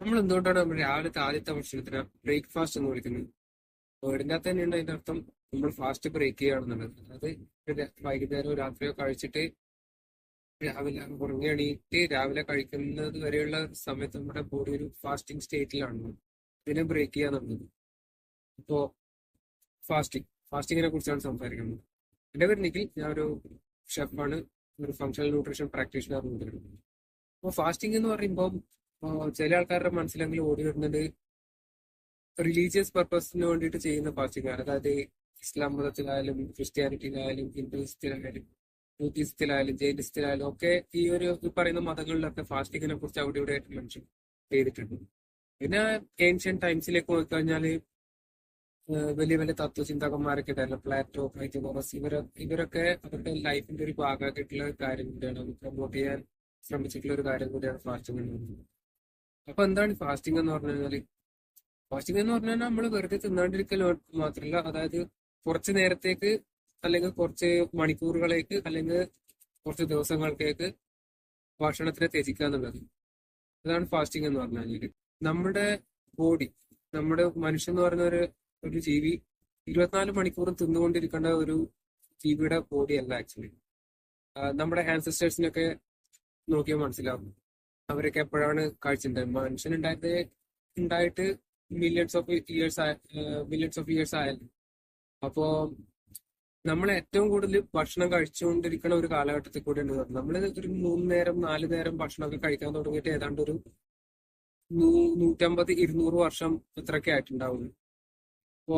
നമ്മൾ എന്തുകൊണ്ടാണ് നമ്മൾ രാവിലത്തെ ആദ്യത്തെ ഭക്ഷണത്തിന് ബ്രേക്ക്ഫാസ്റ്റ് എന്ന് വിളിക്കുന്നത്? വീടിനകത്ത് തന്നെയുണ്ട് അതിന്റെ അർത്ഥം. നമ്മൾ ഫാസ്റ്റ് ബ്രേക്ക് ചെയ്യുകയാണെന്നുള്ളത്. അതായത് വൈകുന്നേരമോ രാത്രിയോ കഴിച്ചിട്ട് രാവിലെ ഉറങ്ങി എണീറ്റ് രാവിലെ കഴിക്കുന്നത് വരെയുള്ള സമയത്ത് നമ്മുടെ ബോഡി ഒരു ഫാസ്റ്റിംഗ് സ്റ്റേറ്റിലാണ് ഇതിനെ ബ്രേക്ക് ചെയ്യാന്നുള്ളത് ഇപ്പോ ഫാസ്റ്റിംഗ് ഫാസ്റ്റിങ്ങിനെ കുറിച്ചാണ് സംസാരിക്കുന്നത്. എന്റെ പേര് നിഖിൽ ഞാൻ ഒരു ഷെഫാണ് ഒരു ഫങ്ഷണൽ ന്യൂട്രീഷൻ പ്രാക്ടീഷണർ അപ്പൊ അപ്പോൾ ഫാസ്റ്റിംഗ് എന്ന് പറയുമ്പോൾ ചില ആൾക്കാരുടെ മനസ്സിലെങ്കിലും ഓടി വരുന്നത് റിലീജിയസ് പർപ്പസിന് വേണ്ടിയിട്ട് ചെയ്യുന്ന ഫാസ്റ്റിംഗ് ആണ്. അതായത് ഇസ്ലാം മതത്തിലായാലും ക്രിസ്ത്യാനിറ്റിയിലായാലും ഹിന്ദുസ്റ്റിലായാലും ബുദ്ധിസ്റ്റിലായാലും ജൈനിസ്റ്റിലായാലും ഒക്കെ ഈ ഒരു പറയുന്ന മതങ്ങളിലൊക്കെ ഫാസ്റ്റിങ്ങിനെ കുറിച്ച് അവിടെ ഇവിടെ മെൻഷൻ ചെയ്തിട്ടുണ്ട്. പിന്നെ ഏൻഷ്യൻ ടൈംസിലേക്ക് നോക്കിക്കഴിഞ്ഞാൽ ഏഹ് വലിയ വലിയ തത്വചിന്തകന്മാരൊക്കെ ഉണ്ടായിരുന്നു. പ്ലാറ്റോ പൈത്തഗോറസ് ഇവര ഇവരൊക്കെ അവരുടെ ലൈഫിന്റെ ഒരു ഭാഗമാക്കിയിട്ടുള്ള ഒരു കാര്യം കൂടിയാണ് പ്രൊമോട്ട് ചെയ്യാൻ ശ്രമിച്ചിട്ടുള്ള ഒരു കാര്യം കൂടിയാണ് ഫാസ്റ്റിംഗ് എന്ന് പറയുന്നത്. അപ്പൊ എന്താണ് ഫാസ്റ്റിംഗ് എന്ന് പറഞ്ഞു കഴിഞ്ഞാൽ? ഫാസ്റ്റിംഗ് എന്ന് പറഞ്ഞാൽ നമ്മൾ വെറുതെ തിന്നാണ്ടിരിക്കൽ മാത്രമല്ല അതായത് കുറച്ച് നേരത്തേക്ക് അല്ലെങ്കിൽ കുറച്ച് മണിക്കൂറുകളേക്ക് അല്ലെങ്കിൽ കുറച്ച് ദിവസങ്ങൾക്കേക്ക് ഭക്ഷണത്തിനെ ത്യജിക്കുക എന്നുള്ളത്. അതാണ് ഫാസ്റ്റിംഗ് എന്ന് പറഞ്ഞു കഴിഞ്ഞാൽ നമ്മുടെ ബോഡി നമ്മുടെ മനുഷ്യൻ എന്ന് പറയുന്ന ഒരു ഒരു ജീവി ഇരുപത്തിനാല് മണിക്കൂറും തിന്നുകൊണ്ടിരിക്കേണ്ട ഒരു ജീവിയുടെ ബോഡി അല്ല ആക്ച്വലി നമ്മുടെ ആൻസിസ്റ്റേഴ്സിനൊക്കെ നോക്കിയാൽ മനസ്സിലാവും. അവരൊക്കെ എപ്പോഴാണ് കഴിച്ചിട്ടുണ്ടായത് മനുഷ്യൻ ഉണ്ടായത് ഉണ്ടായിട്ട് millions of years millions of years ആയാലും അപ്പോ നമ്മൾ ഏറ്റവും കൂടുതൽ ഭക്ഷണം കഴിച്ചുകൊണ്ടിരിക്കുന്ന ഒരു കാലഘട്ടത്തിൽ കൂടെയാണ് വരുന്നത് നമ്മൾ ഒരു മൂന്ന് നേരം നാല് നേരം ഭക്ഷണമൊക്കെ കഴിക്കാൻ തുടങ്ങിയിട്ട് ഏതാണ്ട് ഒരു നൂറ്റമ്പത് ഇരുന്നൂറ് വർഷം ഇത്രയൊക്കെ ആയിട്ടുണ്ടാവുള്ളൂ. അപ്പോ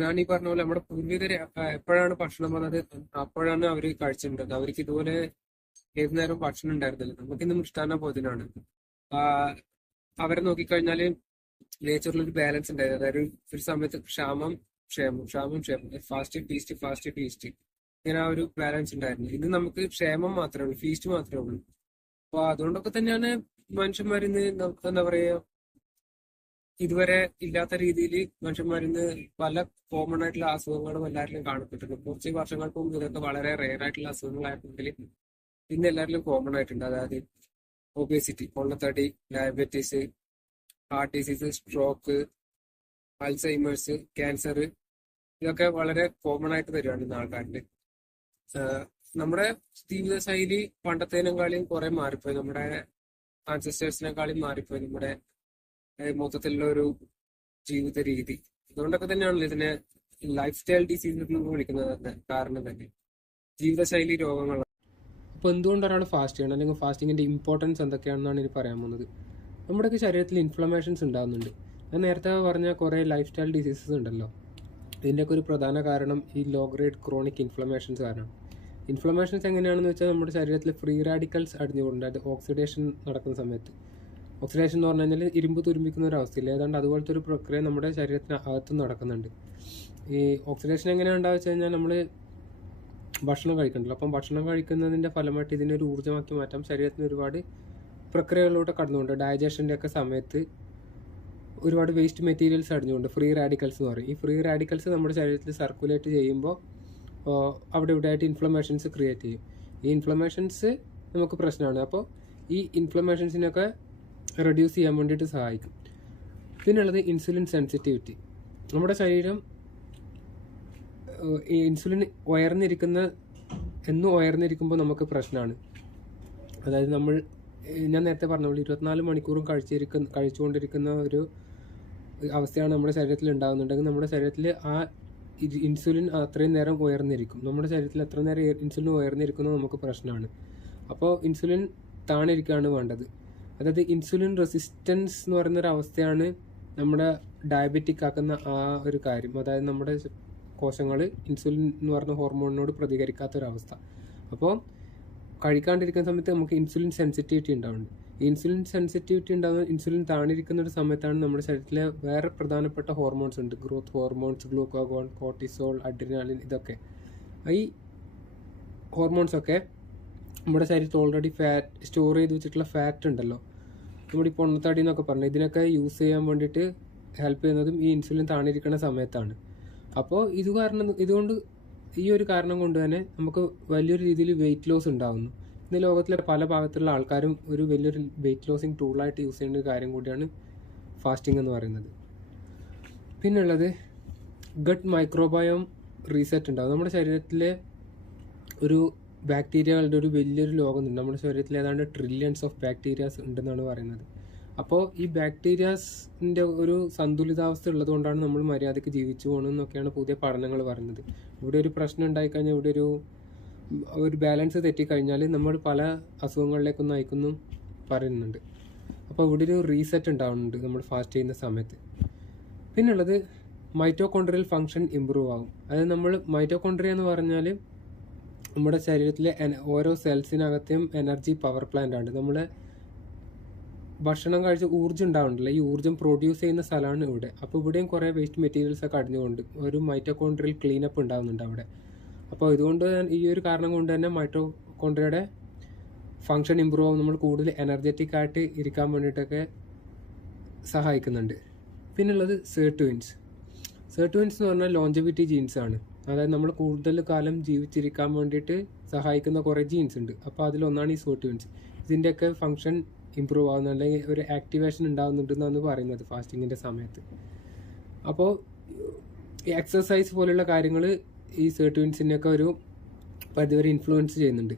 ഞാൻ ഈ പറഞ്ഞ പോലെ നമ്മുടെ പൂർവികര് എപ്പോഴാണ് ഭക്ഷണം വന്നത്? അപ്പോഴാണ് അവർ കഴിച്ചിട്ടുണ്ടത് അവർക്ക് ഇതുപോലെ ഏത് നേരം ഭക്ഷണം ഉണ്ടായിരുന്നില്ല. നമുക്ക് ഇന്ന് മിഷ്ടാന ഭോജനമാണ് അവരെ നോക്കിക്കഴിഞ്ഞാൽ നേച്ചറിൽ ഒരു ബാലൻസ് ഉണ്ടായിരുന്നു. അതായത് ഒരു സമയത്ത് ക്ഷാമം ക്ഷേമം ക്ഷാമം ക്ഷേമം. ഫാസ്റ്റ് ഫീസ്റ്റ് ഫാസ്റ്റ് ഫീസ്റ്റ് ഇങ്ങനെ ആ ഒരു ബാലൻസ് ഉണ്ടായിരുന്നു. ഇന്ന് നമുക്ക് ക്ഷേമം മാത്രമേ ഉള്ളൂ ഫീസ്റ്റ് മാത്രമേ ഉള്ളൂ. അപ്പൊ അതുകൊണ്ടൊക്കെ തന്നെയാണ് മനുഷ്യന്മാരിന്ന് നമുക്ക് എന്താ പറയാ ഇതുവരെ ഇല്ലാത്ത രീതിയിൽ മനുഷ്യന്മാരിന്ന് പല കോമൺ ആയിട്ടുള്ള അസുഖങ്ങളും എല്ലാവരിലും കാണപ്പെട്ടിട്ടുണ്ട്. കുറച്ച് വർഷങ്ങൾക്ക് മുമ്പ് ഇതൊക്കെ വളരെ റെയർ ആയിട്ടുള്ള അസുഖങ്ങളായിരുന്നെങ്കിൽ ഇന്ന് എല്ലാവരിലും കോമൺ ആയിട്ടുണ്ട്. അതായത് obesity പൊള്ളത്തടി diabetes heart disease stroke Alzheimer's cancer ഇതൊക്കെ വളരെ കോമൺ ആയിട്ട് വരികയാണ് ഇന്ന് ആൾക്കാരിൽ നമ്മുടെ ജീവിതശൈലി പണ്ടത്തേനെക്കാളും കുറെ മാറിപ്പോയി. നമ്മുടെ ആൻസിസ്റ്റേഴ്സിനെക്കാളും മാറിപ്പോയി നമ്മുടെ മൊത്തത്തിലുള്ള ഒരു ജീവിത രീതി. അതുകൊണ്ടൊക്കെ തന്നെയാണല്ലോ ഇതിനെ ലൈഫ് സ്റ്റൈൽ ഡിസീസ് എന്ന് വിളിക്കുന്നത് കാരണം തന്നെ. ജീവിതശൈലി രോഗങ്ങൾ അപ്പോൾ എന്തുകൊണ്ടൊരാൾ ഫാസ്റ്റ് ചെയ്യണം? അല്ലെങ്കിൽ ഫാസ്റ്റിങ്ങിന്റെ ഇമ്പോർട്ടൻസ് എന്തൊക്കെയാണെന്നാണ് ഇനി പറയാൻ പോകുന്നത്? നമ്മുടെയൊക്കെ ശരീരത്തിൽ ഇൻഫ്ലമേഷൻസ് ഉണ്ടാകുന്നുണ്ട്. ഞാൻ നേരത്തെ പറഞ്ഞ കുറേ ലൈഫ് സ്റ്റൈൽ ഡിസീസസ് ഉണ്ടല്ലോ. ഇതിന്റെയൊക്കെ ഒരു പ്രധാന കാരണം ഈ ലോ ഗ്രേഡ് ക്രോണിക് ഇൻഫ്ലമേഷൻസ് കാരണം. ഇൻഫ്ലമേഷൻസ് എങ്ങനെയാണെന്ന് വെച്ചാൽ നമ്മുടെ ശരീരത്തിൽ ഫ്രീ റാഡിക്കൽസ് അടിഞ്ഞുകൊണ്ട് അത് ഓക്സിഡേഷൻ നടക്കുന്ന സമയത്ത്. ഓക്സിഡേഷൻ എന്ന് പറഞ്ഞു കഴിഞ്ഞാൽ ഇരുമ്പ് തുരുമ്പിക്കുന്ന ഒരു അവസ്ഥയില്ല ഏതാണ്ട് അതുപോലത്തെ ഒരു പ്രക്രിയ നമ്മുടെ ശരീരത്തിന് അകത്തും നടക്കുന്നുണ്ട്. ഈ ഓക്സിഡേഷൻ എങ്ങനെയാണ് വെച്ച് കഴിഞ്ഞാൽ നമ്മൾ ഭക്ഷണം കഴിക്കണ്ടല്ലോ. അപ്പം ഭക്ഷണം കഴിക്കുന്നതിന്റെ ഫലമായിട്ട് ഇതിനൊരു ഊർജമാക്കി മാറ്റാം. ശരീരത്തിന് ഒരുപാട് പ്രക്രിയകളിലൂടെ കടന്നുകൊണ്ട് ഡൈജഷന്റെ ഒക്കെ സമയത്ത് ഒരുപാട് വേസ്റ്റ് മെറ്റീരിയൽസ് അടിഞ്ഞുകൊണ്ട് ഫ്രീ റാഡിക്കൽസ് എന്ന് പറയും. ഈ ഫ്രീ റാഡിക്കൽസ് നമ്മുടെ ശരീരത്തിൽ സർക്കുലേറ്റ് ചെയ്യുമ്പോൾ അവിടെ ഇവിടെ ആയിട്ട് ഇൻഫ്ലമേഷൻസ് ക്രിയേറ്റ് ചെയ്യും. ഈ ഇൻഫ്ലമേഷൻസ് നമുക്ക് പ്രശ്നമാണ്. അപ്പോൾ ഈ ഇൻഫ്ലമേഷൻസിനൊക്കെ റെഡ്യൂസ് ചെയ്യാൻ വേണ്ടിയിട്ട് സഹായിക്കും. പിന്നുള്ളത് ഇൻസുലിൻ സെൻസിറ്റിവിറ്റി നമ്മുടെ ശരീരം ഇൻസുലിൻ ഉയർന്നിരിക്കുന്ന എന്നും ഉയർന്നിരിക്കുമ്പോൾ നമുക്ക് പ്രശ്നമാണ് അതായത് നമ്മൾ ഞാൻ നേരത്തെ പറഞ്ഞ ഇരുപത്തിനാല് മണിക്കൂറും കഴിച്ചിരിക്കുന്ന കഴിച്ചുകൊണ്ടിരിക്കുന്ന ഒരു അവസ്ഥയാണ് നമ്മുടെ ശരീരത്തിൽ ഉണ്ടാകുന്നുണ്ടെങ്കിൽ നമ്മുടെ ശരീരത്തിൽ ആ ഇൻസുലിൻ അത്രയും നേരം ഉയർന്നിരിക്കും. നമ്മുടെ ശരീരത്തിൽ എത്ര നേരം ഇൻസുലിൻ ഉയർന്നിരിക്കുന്നത് നമുക്ക് പ്രശ്നമാണ് അപ്പോൾ ഇൻസുലിൻ താണിരിക്കുകയാണ് വേണ്ടത്. അതായത് ഇൻസുലിൻ റെസിസ്റ്റൻസ് എന്ന് പറയുന്ന ഒരു അവസ്ഥയാണ് നമ്മുടെ ഡയബറ്റിക് ആക്കുന്ന ആ ഒരു കാര്യം. അതായത് നമ്മുടെ കോശങ്ങൾ ഇൻസുലിൻ എന്ന് പറഞ്ഞ ഹോർമോണിനോട് പ്രതികരിക്കാത്ത ഒരു അവസ്ഥ അപ്പോൾ കഴിക്കാണ്ടിരിക്കുന്ന സമയത്ത് നമുക്ക് ഇൻസുലിൻ സെൻസിറ്റിവിറ്റി ഉണ്ടാവുന്നുണ്ട്. ഇൻസുലിൻ സെൻസിറ്റിവിറ്റി ഉണ്ടാകുന്ന ഇൻസുലിൻ താണിരിക്കുന്ന ഒരു സമയത്താണ് നമ്മുടെ ശരീരത്തിലെ വേറെ പ്രധാനപ്പെട്ട ഹോർമോൺസ് ഉണ്ട്. Growth hormones glucagon cortisol adrenaline ഇതൊക്കെ. ഈ ഹോർമോൺസ് ഒക്കെ നമ്മുടെ ശരീരത്തിൽ ഓൾറെഡി ഫാറ്റ് സ്റ്റോർ ചെയ്ത് വെച്ചിട്ടുള്ള ഫാറ്റ് ഉണ്ടല്ലോ. നമ്മുടെ ഈ പൊണ്ണത്തടി എന്നൊക്കെ പറഞ്ഞു ഇതിനൊക്കെ യൂസ് ചെയ്യാൻ വേണ്ടിയിട്ട് ഹെൽപ്പ് ചെയ്യുന്നതും ഈ ഇൻസുലിൻ താണിരിക്കുന്ന സമയത്താണ്. അപ്പോൾ ഇത് കാരണം ഇതുകൊണ്ട് ഈ ഒരു കാരണം കൊണ്ട് തന്നെ നമുക്ക് വലിയൊരു രീതിയിൽ വെയിറ്റ് ലോസ് ഉണ്ടാകുന്നു ഇന്ന് ലോകത്തിലെ പല ഭാഗത്തുള്ള ആൾക്കാരും ഒരു വലിയൊരു വെയിറ്റ് ലോസിങ് ടൂളായിട്ട് യൂസ് ചെയ്യുന്ന ഒരു കാര്യം കൂടിയാണ് ഫാസ്റ്റിംഗ് എന്ന് പറയുന്നത്. പിന്നുള്ളത് ഗട്ട് മൈക്രോബയോം റീസെറ്റ് ഉണ്ടാകും നമ്മുടെ ശരീരത്തിലെ ഒരു ബാക്ടീരിയകളുടെ ഒരു വലിയൊരു ലോകമുണ്ട്. നമ്മുടെ ശരീരത്തിൽ ഏതാണ്ട് ട്രില്യൺസ് ഓഫ് ബാക്ടീരിയാസ് ഉണ്ടെന്നാണ് പറയുന്നത്. അപ്പോൾ ഈ ബാക്ടീരിയാസിന്റെ ഒരു സന്തുലിതാവസ്ഥ ഉള്ളതുകൊണ്ടാണ് നമ്മൾ മര്യാദയ്ക്ക് ജീവിച്ചു പോകണമെന്നൊക്കെയാണ് പുതിയ പഠനങ്ങൾ പറയുന്നത്. ഇവിടെ ഒരു പ്രശ്നം ഉണ്ടായിക്കഴിഞ്ഞാൽ ഇവിടെ ഒരു ഒരു ബാലൻസ് തെറ്റിക്കഴിഞ്ഞാൽ നമ്മൾ പല അസുഖങ്ങളിലേക്കും നയിക്കുന്നു പറയുന്നുണ്ട്. അപ്പോൾ ഇവിടെ ഒരു റീസെറ്റ് ഉണ്ടാവുന്നുണ്ട് നമ്മൾ ഫാസ്റ്റ് ചെയ്യുന്ന സമയത്ത്. പിന്നുള്ളത് മൈറ്റോകോണ്ട്രിയൽ ഫങ്ഷൻ ഇമ്പ്രൂവ് ആകും. അതായത് നമ്മൾ മൈറ്റോകോണ്ട്രിയ എന്ന് പറഞ്ഞാൽ നമ്മുടെ ശരീരത്തിലെ ഓരോ സെൽസിനകത്തെയും എനർജി പവർ പ്ലാന്റ് ആണ്. നമ്മളെ ഭക്ഷണം കഴിച്ച് ഊർജം ഉണ്ടാവുന്നുണ്ടല്ലോ ഈ ഊർജം പ്രൊഡ്യൂസ് ചെയ്യുന്ന സ്ഥലമാണ് ഇവിടെ. അപ്പോൾ ഇവിടെയും കുറേ വേസ്റ്റ് മെറ്റീരിയൽസ് ഒക്കെ അടിഞ്ഞുകൊണ്ട് ഒരു മൈറ്റോകോൺഡ്രിയൽ ക്ലീനപ്പ് ഉണ്ടാവുന്നുണ്ട് അവിടെ. അപ്പോൾ ഇതുകൊണ്ട് ഈ ഒരു കാരണം കൊണ്ട് തന്നെ മൈറ്റോകോൺഡ്രിയയുടെ ഫങ്ഷൻ ഇമ്പ്രൂവ് ആവും. നമ്മൾ കൂടുതൽ എനർജറ്റിക് ആയിട്ട് ഇരിക്കാൻ വേണ്ടിയിട്ടൊക്കെ സഹായിക്കുന്നുണ്ട്. പിന്നുള്ളത് സെർട്ടുവിൻസ് സെർട്ടുവിൻസ് എന്ന് പറഞ്ഞാൽ ലോഞ്ചവിറ്റി ജീൻസ് ആണ്. അതായത് നമ്മൾ കൂടുതൽ കാലം ജീവിച്ചിരിക്കാൻ വേണ്ടിയിട്ട് സഹായിക്കുന്ന കുറേ ജീൻസ് ഉണ്ട്. അപ്പോൾ അതിലൊന്നാണ് ഈ സെർട്ടുവിൻസ് ഇതിന്റെയൊക്കെ ഫങ്ഷൻ ഇമ്പ്രൂവ് ആവുന്ന അല്ലെങ്കിൽ ഒരു ആക്ടിവേഷൻ ഉണ്ടാകുന്നുണ്ടെന്നാണ് പറയുന്നത് ഫാസ്റ്റിങ്ങിന്റെ സമയത്ത്. അപ്പോൾ ഈ എക്സസൈസ് പോലുള്ള കാര്യങ്ങൾ ഈ സെർട്ടിഫിൻസിനെയൊക്കെ ഒരു പരിധിവരെ ഇൻഫ്ലുവൻസ് ചെയ്യുന്നുണ്ട്.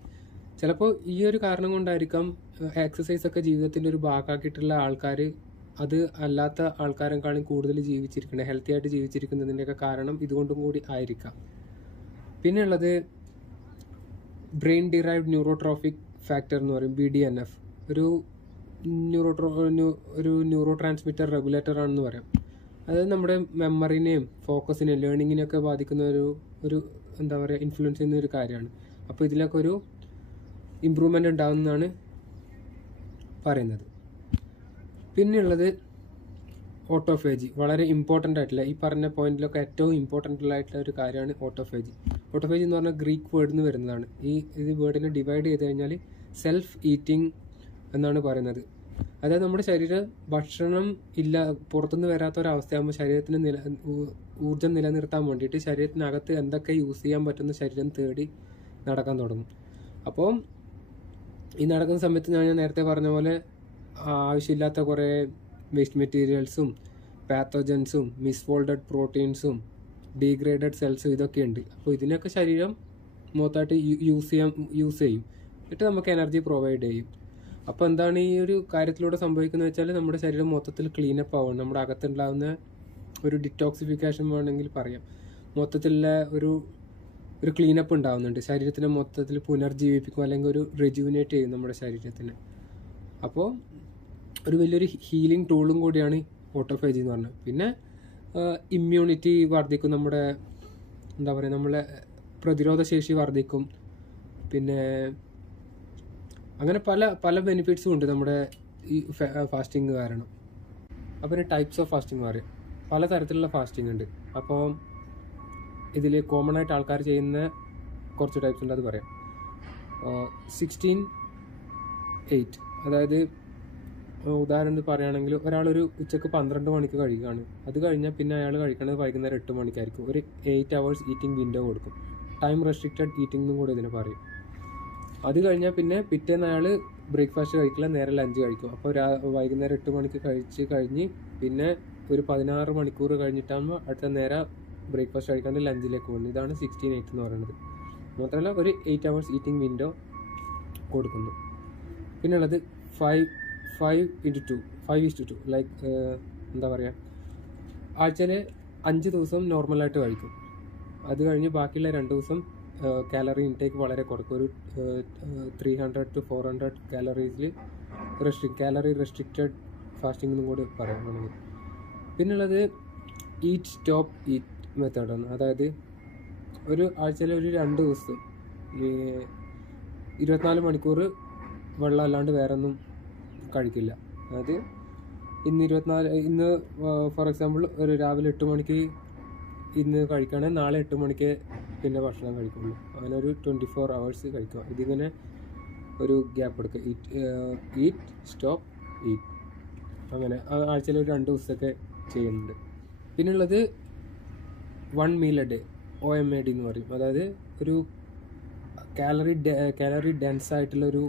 ചിലപ്പോൾ ഈ ഒരു കാരണം കൊണ്ടായിരിക്കാം എക്സസൈസ് ഒക്കെ ജീവിതത്തിന്റെ ഒരു ഭാഗമാക്കിയിട്ടുള്ള ആൾക്കാർ അത് അല്ലാത്ത ആൾക്കാരെക്കാളും കൂടുതൽ ജീവിച്ചിരിക്കുന്നത് ഹെൽത്തി ആയിട്ട് ജീവിച്ചിരിക്കുന്നതിന്റെയൊക്കെ കാരണം ഇതുകൊണ്ടും കൂടി ആയിരിക്കാം. പിന്നെയുള്ളത് ബ്രെയിൻ ഡിറൈവ്ഡ് ന്യൂറോട്രോഫിക് ഫാക്ടർ എന്ന് പറയും ബി ഡി എൻ എഫ് ഒരു ന്യൂറോട്രോ ന്യൂ- ഒരു ന്യൂറോ ട്രാൻസ്മിറ്റർ റെഗുലേറ്റർ ആണെന്ന് പറയാം. അതായത് നമ്മുടെ മെമ്മറിനെയും ഫോക്കസിനെയും ലേണിങ്ങിനെയൊക്കെ ബാധിക്കുന്ന ഒരു ഒരു എന്താ പറയുക ഇൻഫ്ലുവൻസ് ചെയ്യുന്ന ഒരു കാര്യമാണ്. അപ്പോൾ ഇതിലൊക്കെ ഒരു ഇമ്പ്രൂവ്മെന്റ് ഉണ്ടാകുമെന്നാണ് പറയുന്നത്. പിന്നെയുള്ളത് ഓട്ടോഫേജി വളരെ ഇമ്പോർട്ടന്റ് ആയിട്ടുള്ള ഈ പറഞ്ഞ പോയിന്റിലൊക്കെ ഏറ്റവും ഇമ്പോർട്ടന്റ് ആയിട്ടുള്ള ഒരു കാര്യമാണ് ഓട്ടോഫേജി ഓട്ടോഫേജി എന്ന് പറഞ്ഞാൽ ഗ്രീക്ക് വേർഡിൽ നിന്ന് വരുന്നതാണ്. ഈ ഇത് വേർഡിനെ ഡിവൈഡ് ചെയ്ത് കഴിഞ്ഞാൽ സെൽഫ് ഈറ്റിംഗ് എന്നാണ് പറയുന്നത്. അതായത് നമ്മുടെ ശരീരം ഭക്ഷണം ഇല്ല പുറത്തുനിന്ന് വരാത്ത ഒരവസ്ഥയാകുമ്പോൾ ശരീരത്തിന് നില ഊർജം നിലനിർത്താൻ വേണ്ടിയിട്ട് ശരീരത്തിനകത്ത് എന്തൊക്കെ യൂസ് ചെയ്യാൻ പറ്റുന്ന ശരീരം തേടി നടക്കാൻ തുടങ്ങും. അപ്പോൾ ഈ നടക്കുന്ന സമയത്ത് ഞാൻ നേരത്തെ പറഞ്ഞ പോലെ ആവശ്യമില്ലാത്ത കുറേ വേസ്റ്റ് മെറ്റീരിയൽസും പാത്തോജൻസും മിസ്ഫോൾഡഡ് പ്രോട്ടീൻസും ഡീഗ്രേഡഡ് സെൽസും ഇതൊക്കെ ഉണ്ട്. അപ്പോൾ ഇതിനൊക്കെ ശരീരം മൊത്തമായിട്ട് യൂസ് ചെയ്യാൻ യൂസ് ചെയ്യും. എന്നിട്ട് നമുക്ക് എനർജി പ്രൊവൈഡ് ചെയ്യും. അപ്പോൾ എന്താണ് ഈ ഒരു കാര്യത്തിലൂടെ സംഭവിക്കുന്നത് വെച്ചാൽ നമ്മുടെ ശരീരം മൊത്തത്തിൽ ക്ലീനപ്പ് ആവണം നമ്മുടെ അകത്തുണ്ടാകുന്ന ഒരു ഡിറ്റോക്സിഫിക്കേഷൻ വേണമെങ്കിൽ പറയാം. മൊത്തത്തിലുള്ള ഒരു ഒരു ക്ലീനപ്പ് ഉണ്ടാവുന്നുണ്ട്. ശരീരത്തിനെ മൊത്തത്തിൽ പുനർജീവിപ്പിക്കും അല്ലെങ്കിൽ ഒരു റെജുവിനേറ്റ് ചെയ്യും നമ്മുടെ ശരീരത്തിന്. അപ്പോൾ ഒരു വലിയൊരു ഹീലിംഗ് ടൂളും കൂടിയാണ് ഓട്ടോഫേജി എന്ന് പറഞ്ഞത്. പിന്നെ ഇമ്മ്യൂണിറ്റി വർദ്ധിക്കും. നമ്മുടെ എന്താ പറയുക നമ്മളെ പ്രതിരോധ ശേഷി വർദ്ധിക്കും. പിന്നെ അങ്ങനെ പല പല ബെനിഫിറ്റ്സും ഉണ്ട് നമ്മുടെ ഈ ഫാസ്റ്റിംഗ് കാരണം. അപ്പോൾ പിന്നെ ടൈപ്സ് ഓഫ് ഫാസ്റ്റിംഗ് പറയും. പല തരത്തിലുള്ള ഫാസ്റ്റിംഗ് ഉണ്ട്. അപ്പോൾ ഇതിൽ കോമൺ ആയിട്ട് ആൾക്കാർ ചെയ്യുന്ന കുറച്ച് ടൈപ്സ് ഉണ്ട് അത് പറയാം. സിക്സ്റ്റീൻ എയ്റ്റ് അതായത് ഉദാഹരണത്തിന് പറയുകയാണെങ്കിൽ ഒരാളൊരു ഉച്ചയ്ക്ക് പന്ത്രണ്ട് മണിക്ക് കഴിക്കുകയാണ്. അത് കഴിഞ്ഞാൽ പിന്നെ അയാൾ കഴിക്കുന്നത് വൈകുന്നേരം എട്ട് മണിക്കായിരിക്കും. ഒരു എയ്റ്റ് അവേഴ്സ് ഈറ്റിംഗ് വിൻഡോ കൊടുക്കും. ടൈം റെസ്ട്രിക്റ്റഡ് ഈറ്റിംഗ് എന്നും കൂടെ ഇതിനെ പറയും. അത് കഴിഞ്ഞാൽ പിന്നെ പിറ്റേന്ന് അയാൾ ബ്രേക്ക്ഫാസ്റ്റ് കഴിക്കില്ല നേരെ ലഞ്ച് കഴിക്കും. അപ്പോൾ രാ വൈകുന്നേരം എട്ട് മണിക്ക് കഴിച്ച് കഴിഞ്ഞ് പിന്നെ ഒരു പതിനാറ് മണിക്കൂർ കഴിഞ്ഞിട്ടാകുമ്പോൾ അടുത്ത നേരെ ബ്രേക്ക്ഫാസ്റ്റ് കഴിക്കാണ്ട് ലഞ്ചിലേക്ക് പോകുന്നത് ഇതാണ് സിക്സ്റ്റീൻ എയ്റ്റ് എന്ന് പറയുന്നത്. മാത്രമല്ല ഒരു എയ്റ്റ് അവേഴ്സ് ഈറ്റിംഗ് വിൻഡോ കൊടുക്കുന്നു. പിന്നെ ഉള്ളത് five five into two five is two two like എന്താ പറയുക ആഴ്ചയിൽ അഞ്ച് ദിവസം നോർമലായിട്ട് കഴിക്കും. അത് കഴിഞ്ഞ് ബാക്കിയുള്ള രണ്ട് ദിവസം കാലറി ഇൻടേക്ക് വളരെ കുറക്കും. ഒരു three hundred to four hundred കാലറീസിൽ റെസ്ട്രിക് കാലറി റെസ്ട്രിക്റ്റഡ് ഫാസ്റ്റിംഗ് എന്നും കൂടി പറയാം വേണമെങ്കിൽ പിന്നുള്ളത് ഈറ്റ് സ്റ്റോപ്പ് ഈറ്റ് മെത്തേഡാണ് അതായത് ഒരു ആഴ്ചയിൽ ഒരു രണ്ട് ദിവസം ഇരുപത്തിനാല് മണിക്കൂർ വെള്ളം അല്ലാണ്ട് വേറെ ഒന്നും കഴിക്കില്ല. അതായത് ഇന്ന് ഇരുപത്തിനാല് ഇന്ന് ഫോർ എക്സാമ്പിൾ ഒരു രാവിലെ എട്ട് മണിക്ക് ഇന്ന് കഴിക്കുകയാണെങ്കിൽ നാളെ എട്ട് മണിക്ക് പിന്നെ ഭക്ഷണം കഴിക്കുള്ളൂ അങ്ങനെ ഒരു ട്വന്റി ഫോർ അവേഴ്സ് കഴിക്കുക. ഇതിങ്ങനെ ഒരു ഗ്യാപ്പ് എടുക്കുക. ഈറ്റ് ഈറ്റ് സ്റ്റോപ്പ് ഈറ്റ് അങ്ങനെ ആഴ്ചയിൽ ഒരു രണ്ട് ദിവസമൊക്കെ ചെയ്യുന്നുണ്ട്. പിന്നുള്ളത് one meal a day O M A D എന്ന് പറയും. അതായത് ഒരു കാലറി കാലറി ഡെൻസ് ആയിട്ടുള്ള ഒരു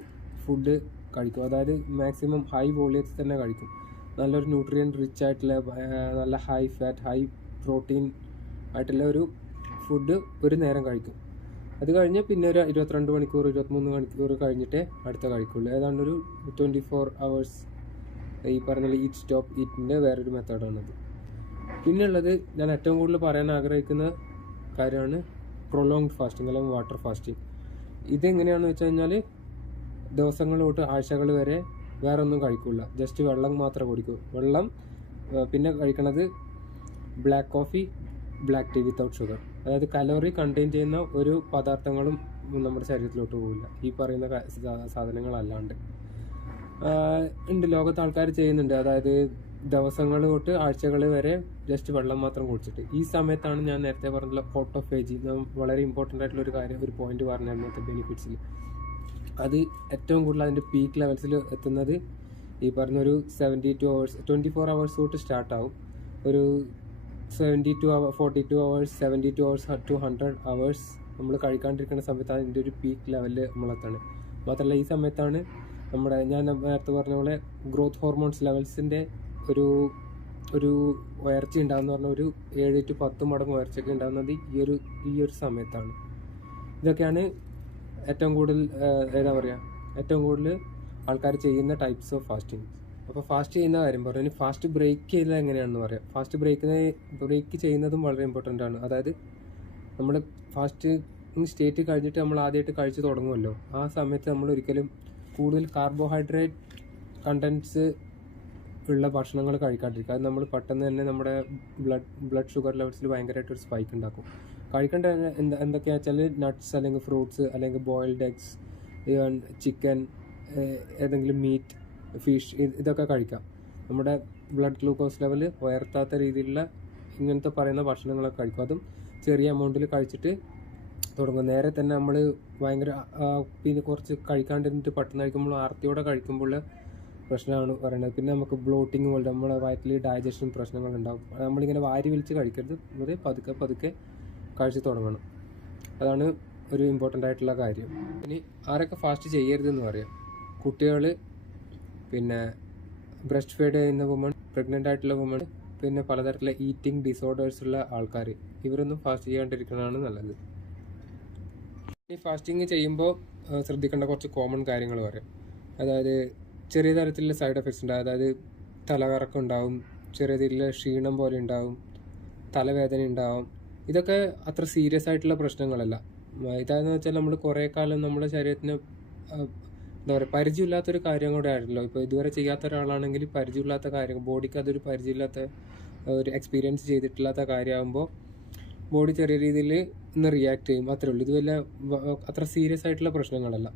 ഫുഡ് കഴിക്കും. അതായത് മാക്സിമം ഹൈ വോളിയത്തിൽ തന്നെ കഴിക്കും. നല്ലൊരു ന്യൂട്രിയൻ റിച്ച് ആയിട്ടുള്ള നല്ല ഹൈ ഫാറ്റ് ഹൈ പ്രോട്ടീൻ ആയിട്ടുള്ള ഒരു ഫുഡ് ഒരു നേരം കഴിക്കും. അത് കഴിഞ്ഞ് പിന്നെ ഒരു ഇരുപത്തിരണ്ട് മണിക്കൂർ ഇരുപത്തിമൂന്ന് മണിക്കൂർ കഴിഞ്ഞിട്ടേ അടുത്ത കഴിക്കുള്ളൂ. ഏതാണ്ട് ഒരു ട്വന്റി ഫോർ അവേഴ്സ് ഈ പറഞ്ഞ ഈറ്റ് സ്റ്റോപ്പ് ഈറ്റിന്റെ വേറൊരു മെത്തേഡാണത്. പിന്നെയുള്ളത് ഞാൻ ഏറ്റവും കൂടുതൽ പറയാൻ ആഗ്രഹിക്കുന്ന കാര്യമാണ് പ്രൊലോങ്ഡ് ഫാസ്റ്റിംഗ് അല്ലെങ്കിൽ വാട്ടർ ഫാസ്റ്റിംഗ് ഇതെങ്ങനെയാണെന്ന് വെച്ച് കഴിഞ്ഞാൽ ദിവസങ്ങൾ തൊട്ട് ആഴ്ചകൾ വരെ വേറെ ഒന്നും കഴിക്കില്ല ജസ്റ്റ് വെള്ളം മാത്രമേ കുടിക്കൂ. വെള്ളം പിന്നെ കഴിക്കണത് black coffee black tea without sugar അതായത് കലോറി കണ്ടെയ്ൻ ചെയ്യുന്ന ഒരു പദാർത്ഥങ്ങളും നമ്മുടെ ശരീരത്തിലോട്ട് പോകില്ല ഈ പറയുന്ന സാധനങ്ങളല്ലാണ്ട്. ഉണ്ട്. ലോകത്ത് ആൾക്കാർ ചെയ്യുന്നുണ്ട്. അതായത് ദിവസങ്ങൾ തൊട്ട് ആഴ്ചകൾ വരെ ജസ്റ്റ് വെള്ളം മാത്രം കുടിച്ചിട്ട്. ഈ സമയത്താണ് ഞാൻ നേരത്തെ പറഞ്ഞ ഓട്ടോഫേജി വളരെ ഇമ്പോർട്ടന്റ് ആയിട്ടുള്ള ഒരു കാര്യം ഒരു പോയിന്റ് പറഞ്ഞിരുന്നത് ബെനിഫിറ്റ്സിൽ അത് ഏറ്റവും കൂടുതൽ അതിന്റെ പീക്ക് ലെവൽസിൽ എത്തുന്നത് ഈ പറഞ്ഞൊരു seventy two hours twenty four hours തൊട്ട് സ്റ്റാർട്ടാവും ഒരു seventy two hour forty two hours seventy two hours two hundred hours നമ്മൾ കഴിക്കാണ്ടിരിക്കുന്ന സമയത്താണ് അതിന്റെ ഒരു പീക്ക് ലെവലിൽ നമ്മളെത്താണ് മാത്രമല്ല ഈ സമയത്താണ് നമ്മുടെ ഞാൻ നേരത്തെ പറഞ്ഞ പോലെ ഗ്രോത്ത് ഹോർമോൺസ് ലെവൽസിന്റെ ഒരു ഒരു ഉയർച്ച ഉണ്ടാകുന്ന പറഞ്ഞ ഒരു ഏഴ് ടു പത്ത് മടങ്ങ് ഉയർച്ചയൊക്കെ ഉണ്ടാകുന്നത് ഈ ഒരു ഈ ഒരു സമയത്താണ്. ഇതൊക്കെയാണ് ഏറ്റവും കൂടുതൽ ഏതാ പറയുക ഏറ്റവും കൂടുതൽ ആൾക്കാർ ചെയ്യുന്ന ടൈപ്സ് ഓഫ് ഫാസ്റ്റിംഗ് അപ്പോൾ ഫാസ്റ്റ് ചെയ്യുന്ന കാര്യം പറഞ്ഞു. ഫാസ്റ്റ് ബ്രേക്ക് ചെയ്താൽ എങ്ങനെയാണെന്ന് പറയാം. ഫാസ്റ്റ് ബ്രേക്ക് ബ്രേക്ക് ചെയ്യുന്നതും വളരെ ഇമ്പോർട്ടന്റ് ആണ്. അതായത് നമ്മൾ ഫാസ്റ്റ് സ്റ്റേറ്റ് കഴിഞ്ഞിട്ട് നമ്മൾ ആദ്യമായിട്ട് കഴിച്ച് തുടങ്ങുമല്ലോ ആ സമയത്ത് നമ്മൾ ഒരിക്കലും കൂടുതൽ കാർബോഹൈഡ്രേറ്റ് കണ്ടൻസ് ഉള്ള ഭക്ഷണങ്ങൾ കഴിക്കാണ്ടിരിക്കുക. അത് നമ്മൾ പെട്ടെന്ന് തന്നെ നമ്മുടെ ബ്ലഡ് ബ്ലഡ് ഷുഗർ ലെവൽസിൽ ഭയങ്കരമായിട്ട് ഒരു സ്പൈക്ക് ഉണ്ടാക്കും. കഴിക്കേണ്ട എന്താ എന്തൊക്കെയാണെന്ന് വെച്ചാൽ നട്ട്സ് അല്ലെങ്കിൽ ഫ്രൂട്ട്സ് അല്ലെങ്കിൽ ബോയിൽഡ് എഗ്സ് ചിക്കൻ ഏതെങ്കിലും മീറ്റ് ഫിഷ് ഇതൊക്കെ കഴിക്കാം. നമ്മുടെ ബ്ലഡ് ഗ്ലൂക്കോസ് ലെവൽ ഉയർത്താത്ത രീതിയിലുള്ള ഇങ്ങനത്തെ പറയുന്ന ഭക്ഷണങ്ങളൊക്കെ കഴിക്കും. അതും ചെറിയ എമൗണ്ടിൽ കഴിച്ചിട്ട് തുടങ്ങും. നേരെ തന്നെ നമ്മൾ ഭയങ്കര പിന്നെ കുറച്ച് കഴിക്കാണ്ടിരുന്നിട്ട് പെട്ടെന്ന് കഴിക്കുമ്പോൾ ആർത്തിയോടെ കഴിക്കുമ്പോൾ പ്രശ്നമാണ് പറയുന്നത്. പിന്നെ നമുക്ക് ബ്ലോട്ടിങ് പോലെ നമ്മുടെ വയറ്റിൽ ഡൈജഷൻ പ്രശ്നങ്ങൾ ഉണ്ടാവും നമ്മളിങ്ങനെ വാരി വലിച്ച് കഴിക്കരുത്. വെറുതെ പതുക്കെ പതുക്കെ കഴിച്ച് തുടങ്ങണം. അതാണ് ഒരു ഇമ്പോർട്ടന്റ് ആയിട്ടുള്ള കാര്യം. ഇനി ആരൊക്കെ ഫാസ്റ്റ് ചെയ്യരുതെന്ന് പറയാം? കുട്ടികൾ പിന്നെ ബ്രസ്റ്റ് ഫീഡ് ചെയ്യുന്ന വുമൺ പ്രഗ്നന്റ് ആയിട്ടുള്ള വുമൺ പിന്നെ പലതരത്തിലുള്ള ഈറ്റിംഗ് ഡിസോർഡേഴ്സ് ഉള്ള ആൾക്കാർ. ഇവരൊന്നും ഫാസ്റ്റ് ചെയ്യാണ്ടിരിക്കുന്നതാണ് നല്ലത്. ഈ ഫാസ്റ്റിംഗ് ചെയ്യുമ്പോൾ ശ്രദ്ധിക്കേണ്ട കുറച്ച് കോമൺ കാര്യങ്ങൾ പറയാം. അതായത് ചെറിയ തരത്തിലുള്ള സൈഡ് എഫക്ട്സ് ഉണ്ടാകും അതായത് തലകറക്കം ഉണ്ടാവും ചെറിയ രീതിയിലുള്ള ക്ഷീണം പോലെ ഉണ്ടാവും തലവേദന ഉണ്ടാവും. ഇതൊക്കെ അത്ര സീരിയസ് ആയിട്ടുള്ള പ്രശ്നങ്ങളല്ല. ഇതാന്ന് വെച്ചാൽ നമ്മൾ കുറേ കാലം നമ്മുടെ ശരീരത്തിന് എന്താ പറയുക പരിചയമില്ലാത്തൊരു കാര്യം കൂടെ ആയിരുന്നല്ലോ ഇപ്പോൾ ഇതുവരെ ചെയ്യാത്ത ഒരാളാണെങ്കിൽ പരിചയമില്ലാത്ത കാര്യം ബോഡിക്ക് അതൊരു പരിചയമില്ലാത്ത ഒരു എക്സ്പീരിയൻസ് ചെയ്തിട്ടില്ലാത്ത കാര്യമാകുമ്പോൾ ബോഡി ചെറിയ രീതിയിൽ ഒന്ന് റിയാക്ട് ചെയ്യും. അത്രേ ഉള്ളൂ. ഇത് വല്ല അത്ര സീരിയസ് ആയിട്ടുള്ള പ്രശ്നങ്ങളല്ല.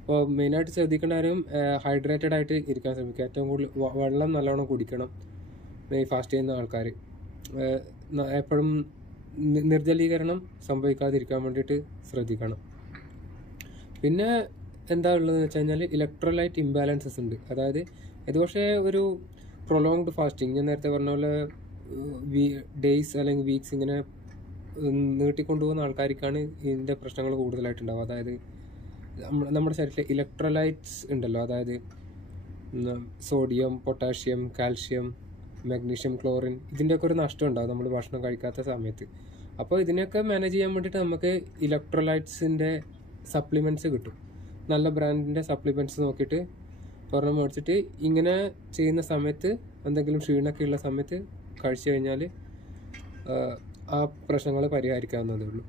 അപ്പോൾ മെയിനായിട്ട് ശ്രദ്ധിക്കേണ്ട കാര്യം ഹൈഡ്രേറ്റഡ് ആയിട്ട് ഇരിക്കാൻ ശ്രമിക്കുക. ഏറ്റവും കൂടുതൽ വെള്ളം നല്ലോണം കുടിക്കണം. ഈ ഫാസ്റ്റ് ചെയ്യുന്ന ആൾക്കാർ എപ്പോഴും നിർജലീകരണം സംഭവിക്കാതിരിക്കാൻ വേണ്ടിയിട്ട് ശ്രദ്ധിക്കണം. പിന്നെ എന്താ ഉള്ളതെന്ന് വെച്ച് കഴിഞ്ഞാൽ ഇലക്ട്രോലൈറ്റ് ഇംബാലൻസസ് ഉണ്ട്. അതായത് ഇത് പക്ഷേ ഒരു പ്രൊലോങ്ഡ് ഫാസ്റ്റിംഗ് ഞാൻ നേരത്തെ പറഞ്ഞ പോലെ വീ ഡേയ്സ് അല്ലെങ്കിൽ വീക്സ് ഇങ്ങനെ നീട്ടിക്കൊണ്ടുപോകുന്ന ആൾക്കാർക്കാണ് ഇതിന്റെ പ്രശ്നങ്ങൾ കൂടുതലായിട്ടുണ്ടാവുക. അതായത് നമ്മ- നമ്മുടെ ശരീരത്തിലെ ഇലക്ട്രോലൈറ്റ്സ് ഉണ്ടല്ലോ. അതായത് sodium potassium calcium magnesium chlorine ഇതിന്റെയൊക്കെ ഒരു നഷ്ടം ഉണ്ടാവും നമ്മൾ ഭക്ഷണം കഴിക്കാത്ത സമയത്ത്. അപ്പോൾ ഇതിനെയൊക്കെ മാനേജ് ചെയ്യാൻ വേണ്ടിയിട്ട് നമുക്ക് ഇലക്ട്രോലൈറ്റ്സിന്റെ സപ്ലിമെന്റ്സ് കിട്ടും. നല്ല ബ്രാൻഡിന്റെ സപ്ലിമെന്റ്സ് നോക്കിയിട്ട് ഒരെണ്ണം മേടിച്ചിട്ട് ഇങ്ങനെ ചെയ്യുന്ന സമയത്ത് എന്തെങ്കിലും ക്ഷീണമൊക്കെ ഉള്ള സമയത്ത് കഴിച്ചു കഴിഞ്ഞാൽ ആ പ്രശ്നങ്ങൾ പരിഹരിക്കാവുന്നതേ ഉള്ളൂ.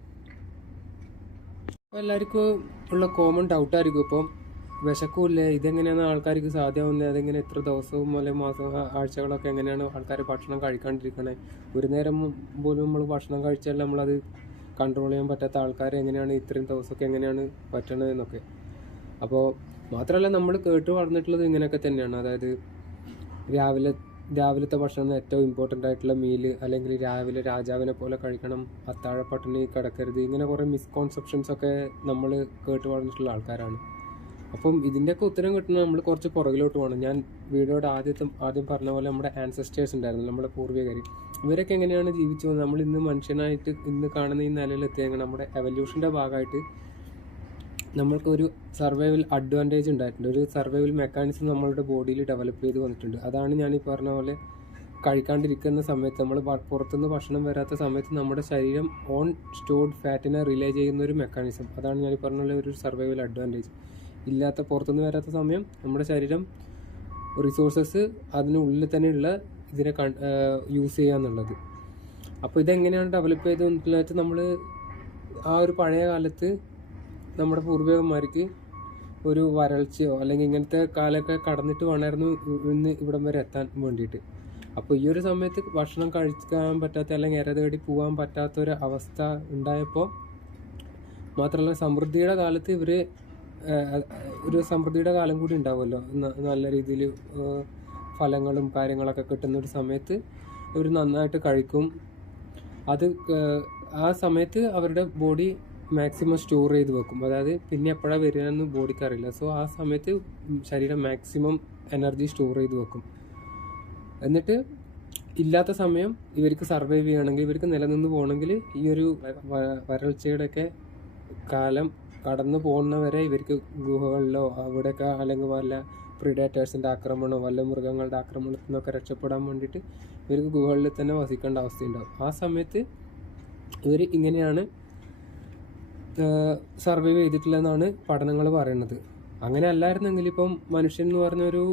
അപ്പോൾ എല്ലാവർക്കും ഉള്ള കോമൺ ഡൗട്ടായിരിക്കും ഇപ്പം വിശക്കൂല്ലേ? ഇതെങ്ങനെയാണ് ആൾക്കാർക്ക് സാധ്യമാവുന്നത് അതെങ്ങനെ എത്ര ദിവസവും അല്ലെങ്കിൽ മാസം ആഴ്ചകളൊക്കെ എങ്ങനെയാണ് ആൾക്കാർ ഭക്ഷണം കഴിക്കാണ്ടിരിക്കണേ? ഒരു നേരം പോലും നമ്മൾ ഭക്ഷണം കഴിച്ചാൽ നമ്മളത് കൺട്രോൾ ചെയ്യാൻ പറ്റാത്ത ആൾക്കാർ എങ്ങനെയാണ് ഇത്രയും ദിവസമൊക്കെ എങ്ങനെയാണ് പറ്റണത് എന്നൊക്കെ അപ്പോൾ മാത്രമല്ല നമ്മൾ കേട്ട് വളർന്നിട്ടുള്ളത് ഇങ്ങനെയൊക്കെ തന്നെയാണ്. അതായത് രാവിലെ രാവിലത്തെ ഭക്ഷണം ഏറ്റവും ഇമ്പോർട്ടന്റ് ആയിട്ടുള്ള മീൽ അല്ലെങ്കിൽ രാവിലെ രാജാവിനെ പോലെ കഴിക്കണം അത്താഴ പട്ടിണി കിടക്കരുത് ഇങ്ങനെ കുറേ മിസ്കോൺസെപ്ഷൻസ് ഒക്കെ നമ്മൾ കേട്ട് വളർന്നിട്ടുള്ള ആൾക്കാരാണ്. അപ്പം ഇതിന്റെയൊക്കെ ഉത്തരം കിട്ടുന്നത് നമ്മൾ കുറച്ച് പുറകിലോട്ട് പോകണം. ഞാൻ വീഡിയോയുടെ ആദ്യത്തെ ആദ്യം പറഞ്ഞ പോലെ നമ്മുടെ ആൻസസ്റ്റേഴ്സ് ഉണ്ടായിരുന്നു നമ്മുടെ പൂർവികർ ഇവരൊക്കെ എങ്ങനെയാണ് ജീവിച്ചു നമ്മൾ ഇന്ന് മനുഷ്യനായിട്ട് ഇന്ന് കാണുന്ന ഈ നിലയിലെത്തിയെങ്കിൽ നമ്മുടെ എവല്യൂഷന്റെ ഭാഗമായിട്ട് നമ്മൾക്കൊരു സർവൈവൽ അഡ്വാന്റേജ് ഉണ്ടായിട്ടുണ്ട്. ഒരു സർവൈവൽ മെക്കാനിസം നമ്മളുടെ ബോഡിയിൽ ഡെവലപ്പ് ചെയ്ത് വന്നിട്ടുണ്ട്. അതാണ് ഞാൻ ഈ പറഞ്ഞ പോലെ കഴിക്കാണ്ടിരിക്കുന്ന സമയത്ത് നമ്മൾ പുറത്തുനിന്ന് ഭക്ഷണം വരാത്ത സമയത്ത് നമ്മുടെ ശരീരം ഓൺ സ്റ്റോർഡ് ഫാറ്റിനെ റിലേ ചെയ്യുന്ന ഒരു മെക്കാനിസം അതാണ് ഞാൻ ഈ പറഞ്ഞ പോലെ ഒരു സർവൈവൽ അഡ്വാന്റേജ് ഇല്ലാത്ത പുറത്തുനിന്ന് വരാത്ത സമയം നമ്മുടെ ശരീരം റിസോഴ്സസ് അതിനുള്ളിൽ തന്നെയുള്ള ഇതിനെ യൂസ് ചെയ്യാന്നുള്ളത് അപ്പോൾ ഇതെങ്ങനെയാണ് ഡെവലപ്പ് ചെയ്ത് വന്നിട്ടുള്ളത് നമ്മൾ ആ ഒരു പഴയ കാലത്ത് നമ്മുടെ പൂർവികന്മാർക്ക് ഒരു വരൾച്ചയോ അല്ലെങ്കിൽ ഇങ്ങനത്തെ കാലമൊക്കെ കടന്നിട്ട് വേണമായിരുന്നു ഇന്ന് ഇവിടം വരെ എത്താൻ വേണ്ടിയിട്ട്. അപ്പോൾ ഈ ഒരു സമയത്ത് ഭക്ഷണം കഴിക്കാൻ പറ്റാത്ത അല്ലെങ്കിൽ ഇര തേടി പോകാൻ പറ്റാത്ത ഒരു അവസ്ഥ ഉണ്ടായപ്പോൾ മാത്രമല്ല സമൃദ്ധിയുടെ കാലത്ത് ഇവർ ഒരു സമൃദ്ധിയുടെ കാലം കൂടി ഉണ്ടാവുമല്ലോ. നല്ല രീതിയിൽ ഫലങ്ങളും കാര്യങ്ങളൊക്കെ കിട്ടുന്ന ഒരു സമയത്ത് ഇവർ നന്നായിട്ട് കഴിക്കും. അത് ആ സമയത്ത് അവരുടെ ബോഡി മാക്സിമം സ്റ്റോർ ചെയ്ത് വെക്കും. അതായത് പിന്നെ എപ്പോഴാണ് വരികയെന്ന് ബോഡിക്ക് അറിയില്ല. സോ ആ സമയത്ത് ശരീരം മാക്സിമം എനർജി സ്റ്റോർ ചെയ്ത് വെക്കും. എന്നിട്ട് ഇല്ലാത്ത സമയം ഇവർക്ക് സർവൈവ് ചെയ്യണമെങ്കിൽ ഇവർക്ക് നിലനിന്ന് പോകണമെങ്കിൽ ഈ ഒരു വരൾച്ചയുടെ വരൾച്ചയുടെയൊക്കെ കാലം കടന്നു പോകുന്നവരെ ഇവർക്ക് ഗുഹകളിലോ അവിടെയൊക്കെ അല്ലെങ്കിൽ വല്ല പ്രിഡേറ്റേഴ്സിന്റെ ആക്രമണമോ വല്ല മൃഗങ്ങളുടെ ആക്രമണത്തിൽ നിന്നൊക്കെ രക്ഷപ്പെടാൻ വേണ്ടിയിട്ട് ഇവർക്ക് ഗുഹകളിൽ തന്നെ വസിക്കേണ്ട അവസ്ഥയുണ്ടാവും. ആ സമയത്ത് ഇവർ ഇങ്ങനെയാണ് സർവൈവ് ചെയ്തിട്ടില്ലെന്നാണ് പഠനങ്ങൾ പറയുന്നത്. അങ്ങനെ അല്ലായിരുന്നെങ്കിൽ ഇപ്പം മനുഷ്യൻ എന്ന് പറഞ്ഞൊരു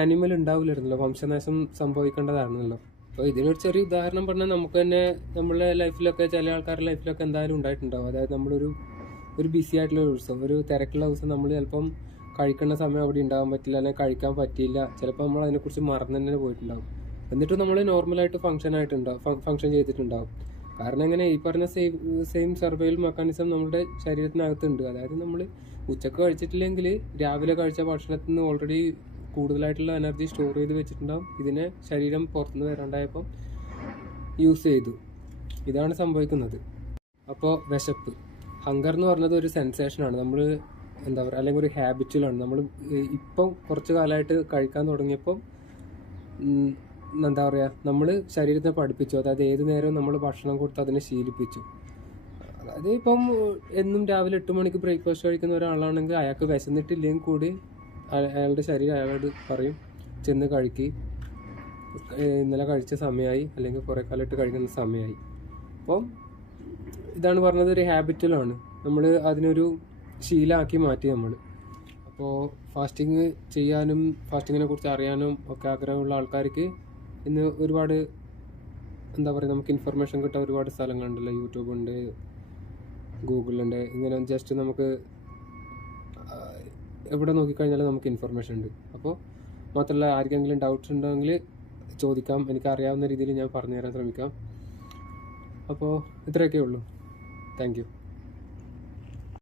ആനിമൽ ഉണ്ടാവില്ലായിരുന്നല്ലോ. വംശനാശം സംഭവിക്കേണ്ടതായിരുന്നല്ലോ. അപ്പോൾ ഇതിനൊരു ചെറിയ ഉദാഹരണം പറഞ്ഞാൽ നമുക്ക് തന്നെ നമ്മുടെ ലൈഫിലൊക്കെ ചില ആൾക്കാരുടെ ലൈഫിലൊക്കെ എന്തായാലും ഉണ്ടായിട്ടുണ്ടാവും. അതായത് നമ്മളൊരു ഒരു ബിസി ആയിട്ടുള്ള ഒരു ദിവസം ഒരു തിരക്കുള്ള ദിവസം നമ്മൾ ചിലപ്പം കഴിക്കുന്ന സമയം അവിടെ ഉണ്ടാകാൻ പറ്റില്ല അല്ലെങ്കിൽ കഴിക്കാൻ പറ്റിയില്ല. ചിലപ്പോൾ നമ്മൾ അതിനെക്കുറിച്ച് മറന്നു തന്നെ പോയിട്ടുണ്ടാകും എന്നിട്ട് നമ്മൾ നോർമലായിട്ട് ഫങ്ഷൻ ആയിട്ടുണ്ടാവും ഫങ്ഷൻ ചെയ്തിട്ടുണ്ടാവും. കാരണം എങ്ങനെ ഈ പറഞ്ഞ സെയിം സെയിം സർവൈവൽ മെക്കാനിസം നമ്മുടെ ശരീരത്തിനകത്തുണ്ട്. അതായത് നമ്മൾ ഉച്ചയ്ക്ക് കഴിച്ചിട്ടില്ലെങ്കിൽ രാവിലെ കഴിച്ച ഭക്ഷണത്തിൽ നിന്ന് ഓൾറെഡി കൂടുതലായിട്ടുള്ള എനർജി സ്റ്റോർ ചെയ്ത് വെച്ചിട്ടുണ്ടാവും. ഇതിനെ ശരീരം പുറത്തുനിന്ന് വരാണ്ടായപ്പോൾ യൂസ് ചെയ്തു. ഇതാണ് സംഭവിക്കുന്നത്. അപ്പോൾ വിശപ്പ്. ഹങ്കർ എന്ന് പറഞ്ഞത് ഒരു സെൻസേഷനാണ് നമ്മൾ എന്താ പറയുക അല്ലെങ്കിൽ ഒരു ഹാബിറ്റുകളാണ് നമ്മൾ ഇപ്പം കുറച്ച് കാലമായിട്ട് കഴിക്കാൻ തുടങ്ങിയപ്പോൾ ഉം, എന്താ പറയുക നമ്മൾ ശരീരത്തെ പഠിപ്പിച്ചു അതായത് ഏത് നേരവും നമ്മൾ ഭക്ഷണം കൊടുത്ത് അതിനെ ശീലിപ്പിച്ചു. അതായത് ഇപ്പം എന്നും രാവിലെ എട്ട് മണിക്ക് ബ്രേക്ക്ഫാസ്റ്റ് കഴിക്കുന്ന ഒരാളാണെങ്കിൽ അയാൾക്ക് വിശന്നിട്ടില്ലെങ്കിൽ കൂടി അയ- അയാളുടെ ശരീരം അയാളോട് പറയും ചെന്ന് കഴിക്കി. ഇന്നലെ കഴിച്ച സമയമായി അല്ലെങ്കിൽ കുറേ കാലമായിട്ട് കഴിക്കുന്ന സമയമായി അപ്പം ഇതാണ് പറഞ്ഞത് ഒരു ഹാബിറ്റിലാണ് നമ്മൾ അതിനൊരു ശീലമാക്കി മാറ്റി നമ്മൾ അപ്പോൾ ഫാസ്റ്റിങ് ചെയ്യാനും ഫാസ്റ്റിങ്ങിനെ കുറിച്ച് അറിയാനും ഒക്കെ ആഗ്രഹമുള്ള ആൾക്കാർക്ക് ഇന്ന് ഒരുപാട് എന്താ പറയുക നമുക്ക് ഇൻഫർമേഷൻ കിട്ടാൻ ഒരുപാട് സ്ഥലങ്ങളുണ്ടല്ലോ. യൂട്യൂബ് ഉണ്ട് ഗൂഗിളുണ്ട് ഇങ്ങനെ ജസ്റ്റ് നമുക്ക് എവിടെ നോക്കിക്കഴിഞ്ഞാലും നമുക്ക് ഇൻഫർമേഷൻ ഉണ്ട്. അപ്പോൾ മാത്രമല്ല ആർക്കെങ്കിലും ഡൗട്ട്സ് ഉണ്ടെങ്കിൽ ചോദിക്കാം. എനിക്ക് അറിയാവുന്ന രീതിയിൽ ഞാൻ പറഞ്ഞു തരാൻ ശ്രമിക്കാം. അപ്പോൾ ഇത്രയൊക്കെ ഉള്ളൂ. താങ്ക്